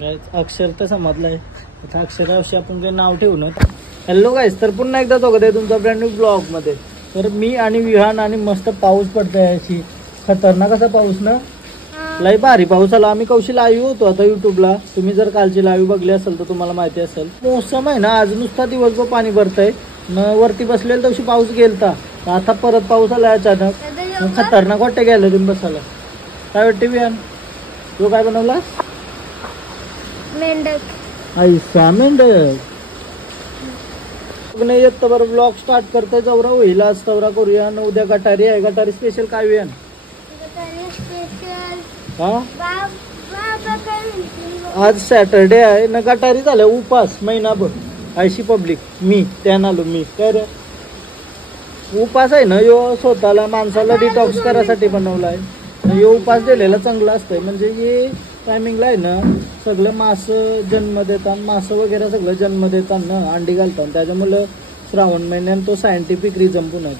अक्षर तर समजलंय, आता अक्षराविषयी आपण काही नाव ठेवू ना. हॅलो गाईस, तर पुन्हा एकदा स्वागत आहे तुमचा ब्रँड न्यू ब्लॉग मध्ये. तर मी आणि विहान आणि मस्त पाऊस पडतोय, अशी खतरनाक असा पाऊस ना, लय भारी पाऊस आला. आम्ही कौशी लाईव्ह होतो आता युट्यूबला, तुम्ही जर कालची लाईव्ह बघली असेल तर तुम्हाला माहिती असेल. मोसम आहे ना, आज नुसता दिवसभर पाणी भरतंय न, वरती बसलेल्या दिवशी पाऊस गेलता, आता परत पाऊस आला अचानक. खतरनाक वाटतं गेलं तुम्ही बसायला. काय वाटते विहान, तो काय बनवला? मेंढक. ऐसा मेंढक नाही येत तर बरं. ब्लॉग स्टार्ट करतोय, जवरा होईल आज तवरा करूया. न उद्या गटारी आहे, गटारी स्पेशल काय विहान? हा, आज सॅटरडे आहे ना, गटारी झालं उपास महिनाभर. ऐशी पब्लिक मी त्यान आलो मी. काय रे उपास आहे ना यो, स्वतःला माणसाला डिटॉक्स करायसाठी बनवला आहे. यो उपास दिलेला चांगला असतंय, म्हणजे हे टायमिंगला आहे ना सगळं मास जन्म देतात, मास वगैरे सगळं जन्म देतात ना, अंडी घालतात. त्याच्यामुळं श्रावण महिन्यात तो सायंटिफिक रिझन पण आहे.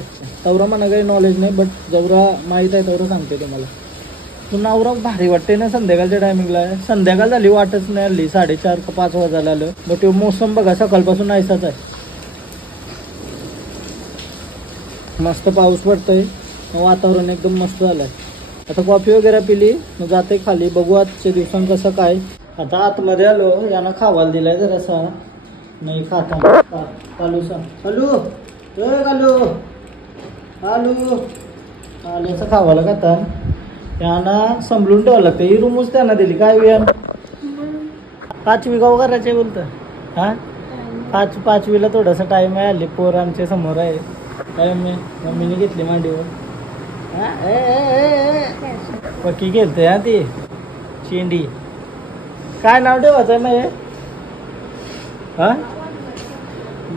तेवढा मला काही नॉलेज नाही, बट जेवढा माहीत आहे तेवढं सांगते तुम्हाला. नवरा भारी वाटते ना संध्याकाळच्या टायमिंगला. संध्याकाळ झाली वाटच नाही आली, 4:30 का 5 वाजायला आलं. बट तो मोसम बघा सकाळपासून नाहीसाच आहे. मस्त पाऊस पडतोय, वातावरण एकदम मस्त झालंय. आता कॉफी वगैरे पिली, मग जाते खाली, बघू आजच्या दिवसांत कसं काय. आता आतमध्ये आलो, यांना खावायला दिलाय जरासा, नाही खाता. कालू सांग, कालू कालू कालू आल्याचं खावायला खाता. यांना संभलून ठेवावं लागतं. ही रूमच त्यांना दिली काय विहान? 5वी गाव करायचे बोलतं. हा, 5वीला थोडासा टाइम आहे. आले पोर आमच्या समोर आहे. काय मम्मीने घेतली मांडीवर. पक्की घेते हा ती चेंडी. काय नाव ठेवायचं आहे मग? हा,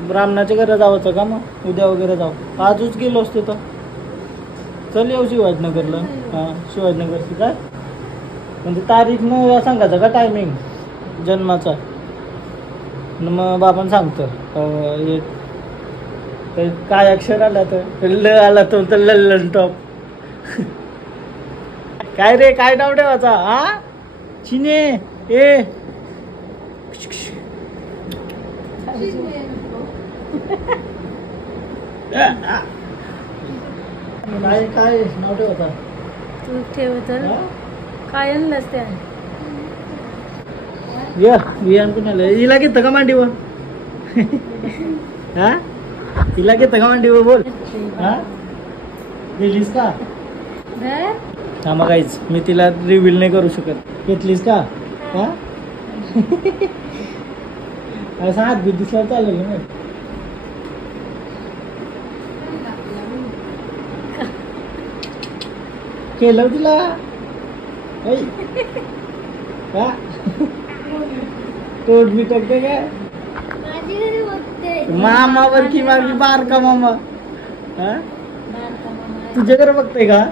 ब्राह्मणाच्या घरात जावचं का? मग उद्या वगैरे जाऊ. आजच गेलो असतो तर. चल येऊ शिवाजीनगरला. हा, शिवाजीनगरची काय म्हणजे तारीख न सांगायचं का टायमिंग जन्माचा? मग बाबांना सांगतो काय अक्षर आला तर ल आला तो तर लल्लन टॉप. काय रे, काय नाव ठेवायचा? हा, चिने ए काय काय नाव ठेवायचा? तू ठेवत काय आणलंस त्या? या विहान कुणाला हिला घेतं का मांडीवर? हा, तिला घेतं का मांडीवर? बोल. हा, घेतलीस का? हा, मग काहीच मी तिला रिव्हील नाही करू शकत. घेतलीस का? हा, असा हात बी दिसला चालेल ना. केलं तिला का? तोड मी टाकते काय मामावर की माझी बारका मामा? हा, तुझ्याकडे बघते का?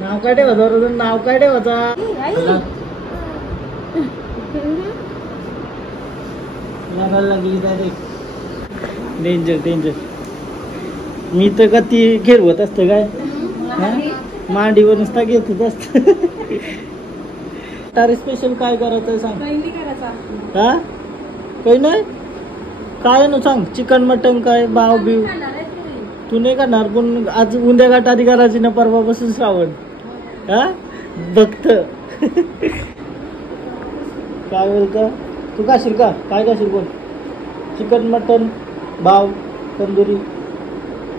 नाव काय ठेवायचं? नाव काय ठेवायचा? लागायला लागली डायरेक्ट. Danger danger. मी तर का ती खेळवत असते काय? मांडीवर नुसता घेतच असत. तारी स्पेशल काय करायचं सांग? हा, काही नाही काय ना सांग. चिकन मटन काय भाव बिव तू नाही करणार, पण आज उद्या गाठारी करायची ना, परवा बसून श्रावण. हा, बघत काय बोलतं तू? खाशील का? काय खाशील बोल? चिकन मटन भाव तंदुरी.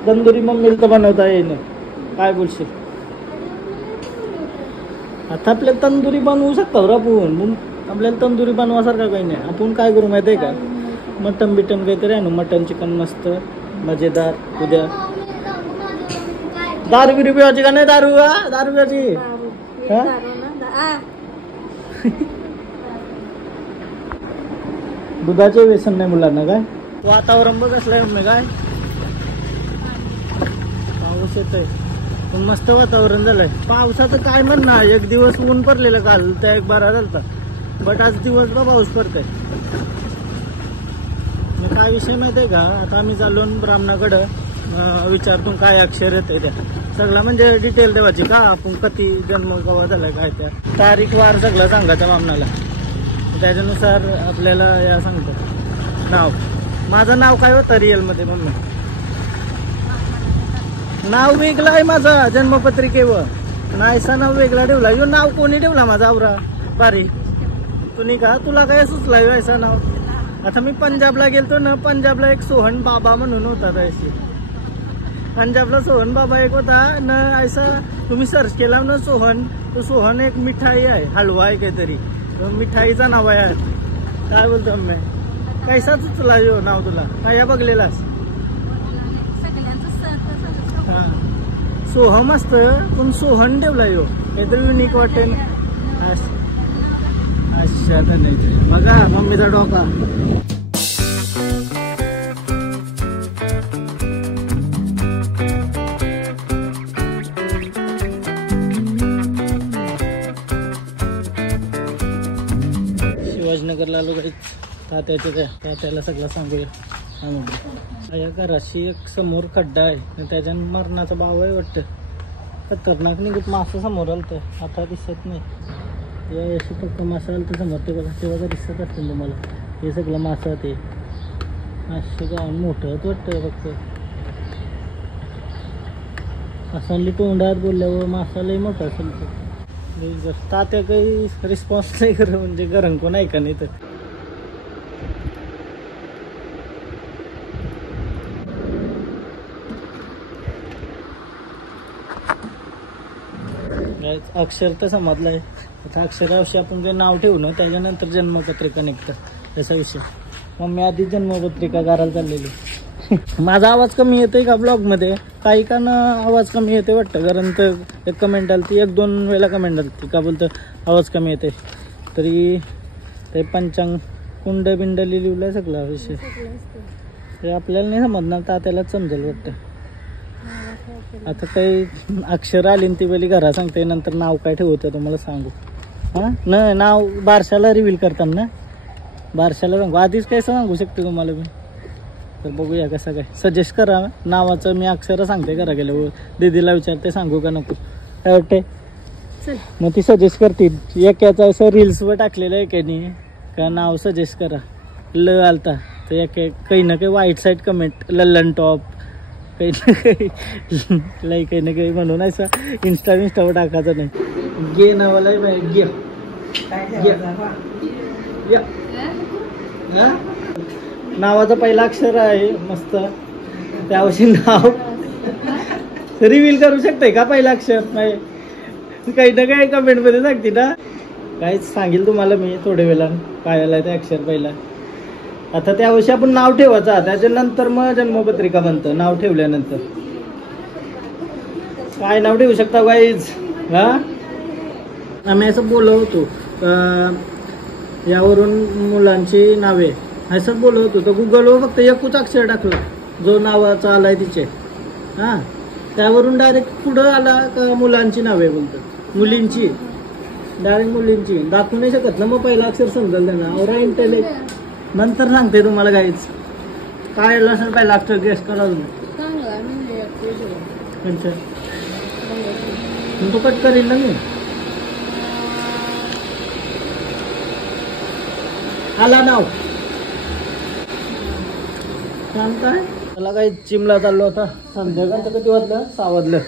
तंदुरी मम्मीला तर बनवता येईन. काय बोलशील? आता आपल्याला तंदुरी बनवू शकतो रे आपण. आपल्याला तंदुरी बनवासारखा काही नाही. आपण काय करू माहिती आहे का? मटन बिटन काहीतरी आहे ना, मटन चिकन मस्त मजेदार. उद्या दारू बिरू पिवायची का नाही? दारू दारू पिवायची. दुधाचे व्यसन नाही मुलांना. काय वातावरण बघ असलंय मम्मी. काय पाऊस येतोय, पण मस्त वातावरण झालंय. पावसाचं काय म्हणणार, एक दिवस ऊन पडलेलं काल, त्या एक बारा झालता, बट आज दिवसभर पाऊस पडतोय. काय विषय माहिती आहे का? आता आम्ही चाललो ब्राह्मणाकडं विचारतून काय अक्षर येते त्या सगळं म्हणजे डिटेल देवाची का आपण कधी जन्म केव्हा झालाय काय त्या तारीख वार सगळं सांगायचं मामनाला त्याच्यानुसार आपल्याला या सांगतं नाव. माझं नाव काय होतं रिअलमध्ये मम्मी? नाव वेगळं आहे माझं जन्मपत्रिकेवर, नाहीसा नाव वेगळा ठेवला. यो नाव कोणी ठेवला माझा आवरा बारी तुम्ही का? तुला काय सुचला ऐसा नाव? आता मी पंजाबला गेलतो ना, पंजाबला एक सोहन बाबा म्हणून होता तशी. पंजाबला सोहन बाबा एक होता ना, ऐसा तुम्ही सर्च केला ना सोहन, तो सोहन एक मिठाई आहे, हलवा आहे काहीतरी, मिठाईचा नाव आहे. काय बोलतो मी? कैसा सुचला यो नाव तुला? काय बघलेलास? हा सोहम असतं पण सोहन ठेवला यो काहीतरी युनिक वाटेल. अच्छा नाही बघा मम्मीचा डोका. शिवाजीनगरला आलो काहीच तात्याच्या त्या तात्याला सगळं सांगूया. या घराशी एक समोर खड्डा आहे, त्याच्या मरणाचा भाव आहे वाटतं. खतरनाक निघत मासं समोर आलं आता दिसत नाही. या अशी फक्त मासा आलं तर समोर ते बघा, ते बघा दिसत असतील तुम्हाला. हे सगळं मासा ते असे गावून मोठं वाटतं फक्त. असं तोंडात बोलल्यावर मासा लई मोठा असेल तर तात्या काही रिस्पॉन्स नाही करत म्हणजे गरम कोण ऐका नाही तर. अक्षर तर समजलाय. आता अक्षराविषयी आपण काही नाव ठेवू ना, त्याच्यानंतर जन्मपत्रिका निघतं त्याचा विषय. मग मी आधीच जन्मपत्रिका करायला चाललेली. माझा आवाज कमी येतोय का ब्लॉग मध्ये? काही का ना आवाज कमी येते वाटतं, कारण तर एक कमेंट आली ती, 1-2 वेळेला कमेंट आली ती का बोलतं आवाज कमी येते. तरी ते पंचांग कुंड बिंड लिहिलंय सगळा विषय. ते आपल्याला नाही समजणार, तात्यालाच समजेल वाटतं. आता काही अक्षर आली ती पहिली घरा सांगते, नंतर नाव काय ठेवतं तुम्हाला सांगू. हां नाही नाव बारशाला रिव्हील करताना बारशाला सांगू, आधीच काय सांगू शकते तुम्हाला मी. तर बघूया कसं काय सजेस्ट करा नावाचं. मी अक्षर सांगते घरा गेल्यावर, दीदीला विचारते सांगू का नको काय वाटते. मग ती सजेस्ट करतील. एकाचं असं रील्सवर टाकलेलं आहे एकाने का नाव सजेस्ट करा, ल आलता तर एक काही ना काही वाईट साईड कमेंट, लल्लन टॉप काही ना काही लई काही ना काही म्हणून असं इंस्टावर टाकायचं नाही. गे नावाला गे नावाचं पहिला अक्षर आहे मस्त, त्यावर्षी नाव रिव्हील करू शकते का पहिला अक्षर? नाही काही ना काही कमेंट मध्ये सांगते ना, काहीच सांगेल तुम्हाला मी थोड्या वेळा काय आलाय ते अक्षर पहिला. आता त्यावर्षी आपण नाव ठेवायचं, त्याच्यानंतर मग जन्मपत्रिका बनतं. नाव ठेवल्यानंतर काय नाव ठेवू शकता गाईज? हा आम्ही असं बोलत होतो यावरून मुलांची नावे असंच बोलत होतो. गुगलवर फक्त एकच अक्षर टाकला जो नावाचा आलाय तिचे, हा त्यावरून डायरेक्ट पुढं आला का मुलांची नावे बोलतात, मुलींची डायरेक्ट मुलींची दाखवू नाही शकत ना. मग पहिला अक्षर समजेल त्यांना. औरा इंटेलिजंट नंतर सांगते तुम्हाला काहीच काय आलं असेल पहिला अक्षर गेस करा तुम्ही. तो कट करील ना मी. आला नाव काय त्याला काही जिमला चाललो होता. संध्याकाळचं किती वाजलं? 6 वाजलं.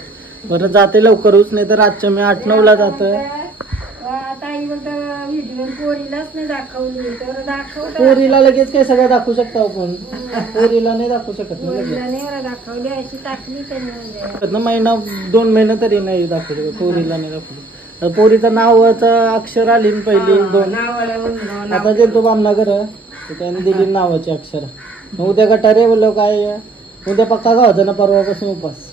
बरं जाते लवकरच, नाही तर रातच्या मी 8-9ला जातोय. पोरीला लगेच काय सगळं दाखवू शकतो आपण, पोरीला नाही दाखवू शकत ना. महिना 2 महिने तरी नाही दाखवू शकत, पोरीला नाही दाखवू. पोरीचं नावाचं अक्षर आली पहिली 2. आता गेलो बामनागर त्याने दिली नावाची अक्षर. मग उद्या गटारे बोललो काय उद्या पक्का गावाचा ना, परवापासून उपास.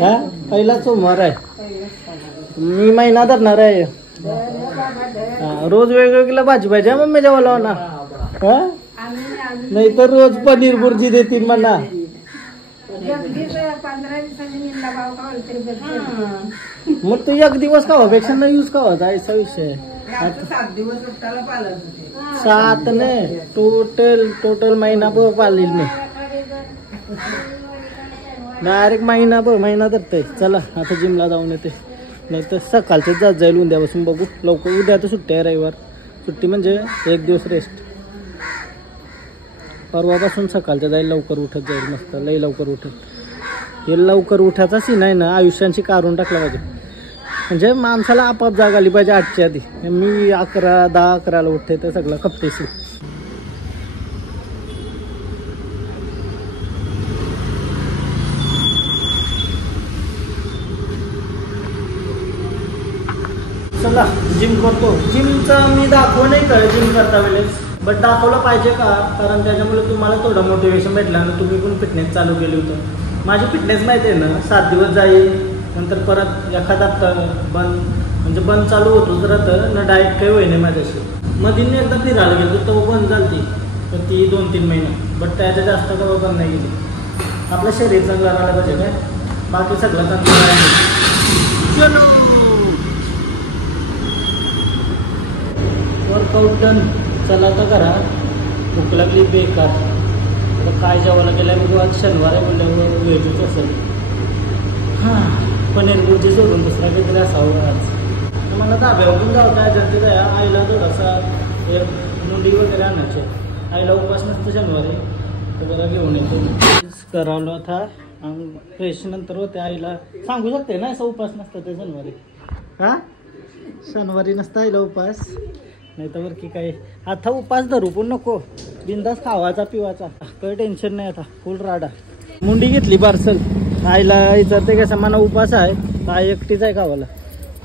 हा पहिला सोमवार आहे, मी महिना धरणार आहे. रोज वेगवेगळ्या भाजी पाहिजे मम्मी जेवायला ना, नाही तर रोज पनीर बुर्जी देतील मला. मग तो 1 दिवस खावापेक्षा नाही यूज खावाचा असा विषय. 7 नाही टोटल महिना पाळील मी. डायरेक्ट महिना धरतंय. चला आता जिमला जाऊन येते, नाही तर सकाळचंच जात जाईल. उद्यापासून बघू लवकर. उद्या तर सुट्टी आहे, रविवार सुट्टी म्हणजे एक दिवस रेस्ट. परवापासून सकाळचं जाईल, लवकर उठत जाईल मस्त, लई लवकर उठत. हे लवकर उठायचा सीन आहे ना आयुष्यांशी काढून टाकला पाहिजे. म्हणजे माणसाला आपाप जाग आली पाहिजे आजच्या आधी. मी 10-11ला उठते तर सगळं कप्पेशी. चला जिम करतो. जिमचं मी दाखवू नाही का जिम करता वेळेस, बट दाखवलं पाहिजे का, कारण त्याच्यामुळे तुम्हाला थोडं मोटिवेशन भेटलं आणि तुम्ही पण फिटनेस चालू केली होतं. माझी फिटनेस माहिती आहे ना, 7 दिवस जाईल, नंतर परत एखादा हप्ता बंद, म्हणजे बंद चालू होतोच राहतं ना. डाएट काही होई नाही माझ्याशी. मधीने एकदा फिरायला गेलो तेव्हा बंद झाली तर ती 2-3 महिने, बट त्याच्या जास्त तेव्हा बंद नाही गेली. आपलं शरीर चांगलं राहायला पाहिजे काय, बाकी सगळं चांगलं राहिलं. चलो वर्कआउट डन. चला तर करा, भूक लागली बेकार. आता काय जेवायला गेलं बघू. आज शनिवार आहे बोलल्यावर व्हेजच असेल. हां, पनीर भुर्जी सोडून दुसरा काहीतरी असावं आज. मला धाब्यावरून जावता एजन्सी जाया. आईला थोडासा मुंडी वगैरे आणायचे. आईला उपास नसतं शनिवारी, तर जरा घेऊन येतो. करावलं आता फ्रेश नंतर होते. आईला सांगू शकते ना असं उपास नसतं ते शनिवारी. हां, शनिवारी नसतं आईला उपास, नाही तर की काय आता उपास धरू पण नको, बिंदास खावाचा पिवाचा, काही टेन्शन नाही. आता फुल राडा. मुंडी घेतली पार्सल. आईला विचारते कसं मला उपास आहे, काय एकटीच आहे खावाला.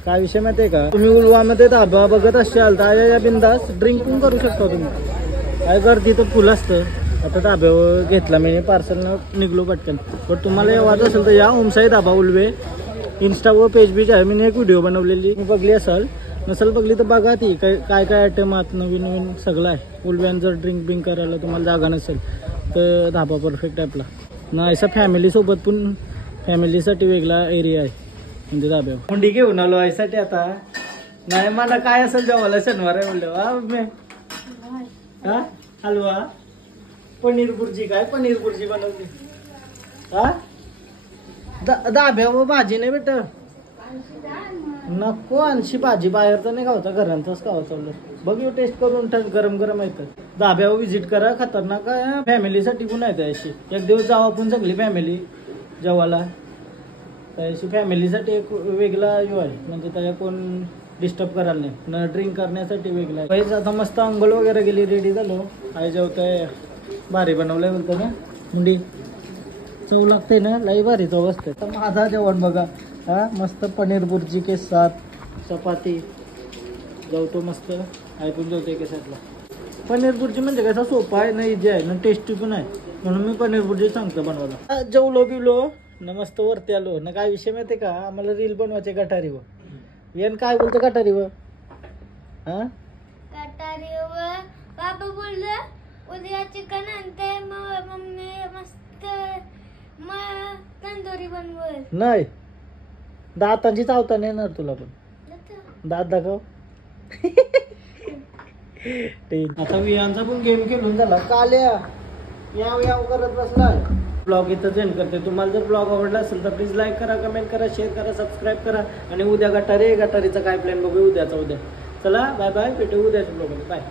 काय विषय माहिती आहे का, तुम्ही उलवामध्ये धाबा बघत असाल तर या बिंदास ड्रिंक पण करू शकता तुम्ही. काय गर्दी तर फुल असतं. आता धाब्यावर घेतला मी पार्सल, निघलो पटकन. पण तुम्हाला येवायचं असेल तर या ओमसाई धाबा उलवे. इंस्टावर पेज आहे, मी एक व्हिडिओ बनवलेली, मी बघली असाल. नसेल बघली तर बघा ती काय काय आयटम आहात, नवीन सगळं आहे. उलव्यान जर ड्रिंक करायला तुम्हाला जागा नसेल तर धाबा परफेक्ट आहे आपला ना. असा फॅमिलीसोबत पण, फॅमिलीसाठी वेगळा एरिया आहे म्हणजे धाब्यावर. मुंडी घेऊन आलो आईसाठी. आता नाही मला काय असेल जेवायला, शनिवार आहे म्हणलं. हा हलवा, पनीर भुर्जी. काय पनीर भुर्जी बनवली? हा धाब्यावर भाजी नाही बेटा, नको. आणशी भाजी बाहेर तर नाही खावता, घरांचाच खावा चाललं. बघू टेस्ट करून गरम गरम येतात. धाब्यावर व्हिजिट करा, खतरनाक आहे. फॅमिलीसाठी पण आहे त्याशी. एक दिवस जाऊ आपण सगळी फॅमिली जेवायला. त्याशी फॅमिलीसाठी एक वेगळा यो आहे, म्हणजे त्याला कोण डिस्टर्ब करायला नाही. न ड्रिंक करण्यासाठी वेगळा आहे. पैसा आता मस्त अंघोळ वगैरे गेली, रेडी झालो. आई जेवताय. भारी बनवलंय बोलतो ना मुंडी. चव लागते ना, लई भारी चव असते. तर माझा जेवण बघा. हा मस्त पनीर भुर्जी के साथ चपाती जेवतो मस्त. आई पण जेवते के साथला. पनीर भुर्जी म्हणजे कसा सोपा आहे ना, इजी आहे ना, टेस्टी पण आहे. म्हणून मी पनीर भुर्जी सांगतो बनवायला. जेवलो बिवलो ना, मस्त वरती आलो ना. काय विषय माहिती का, आम्हाला रील बनवायचे गटारीवर. येन काय बोलतो गटारीवर? हा गटारीवर बाबा बोललं उद्या चिकन आणते, मम्मी मस्त तंदुरी बनवल. नाही, दातांची चावता नाही येणार तुला पण. दात दाखव. आता वियांचा पण गेम खेळून झाला. काल्या याव याव करत बसलाय. ब्लॉग इथं एंड करते. तुम्हाला जर ब्लॉग आवडला असेल तर प्लीज लाईक करा, कमेंट करा, शेअर करा, सबस्क्राईब करा. आणि उद्या गटारीचा काय प्लॅन बघू उद्याचा. चला बाय बाय, भेटू उद्याच्या ब्लॉगमध्ये. बाय.